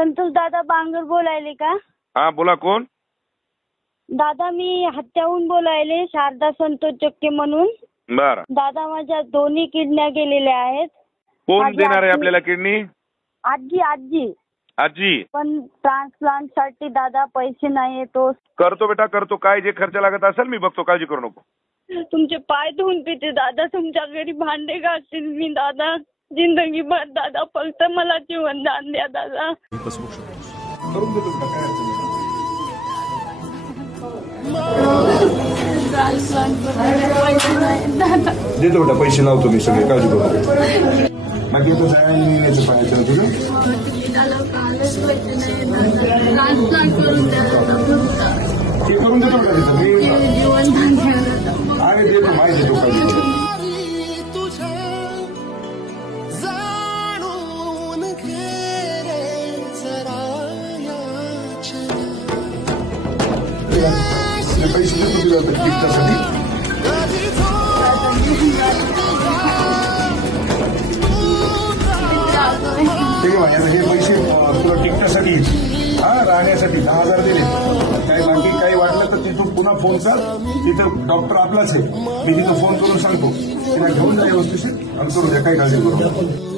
संतोष दादा बांगर बोलायले का? हा बोला, कोण? दादा मी हत्याहून बोलायले, शारदा संतोष जक्के म्हणून. बर, दादा माझ्या दोन्ही किडन्या गेलेल्या आहेत. कोण माझी देणार आहे आजी- आपल्याला किडनी? आजी आजी आजी. पण ट्रान्सप्लांट साठी दादा पैसे नाही तो. करतो बेटा, करतो. काय जे खर्च लागत असेल मी बघतो, काळजी करू नको. तुमचे पाय धुवून पिते दादा, तुमच्या घरी भांडे घासतील मी दादा जिंदगीभर. दादा फक्त मला जीवनदान द्या दादा. करून देतो का, काय अडचण नाही. देतो बेटा, पैसे लावतो मी सगळे, काळजी करू नका. बाकी आता जायला येण्याचं पाहायचं ना तुझं. ते करून देतो बेटा तिथं मी आहे, देतो माहिती देतो, काळजी करू नका. पैसे देतो तुला तिकिटासाठी. ठीक आहे, आता हे पैसे तुला तिकिटासाठी, हा राहण्यासाठी 10,000 दिले. काय बाकी काही वाटलं तर तिथून पुन्हा फोन कर, तिथं डॉक्टर आपलाच आहे, मी तिथं फोन करून सांगतो, तिला घेऊन जा व्यवस्थित आणि करू द्या, काही काळजी करू नका.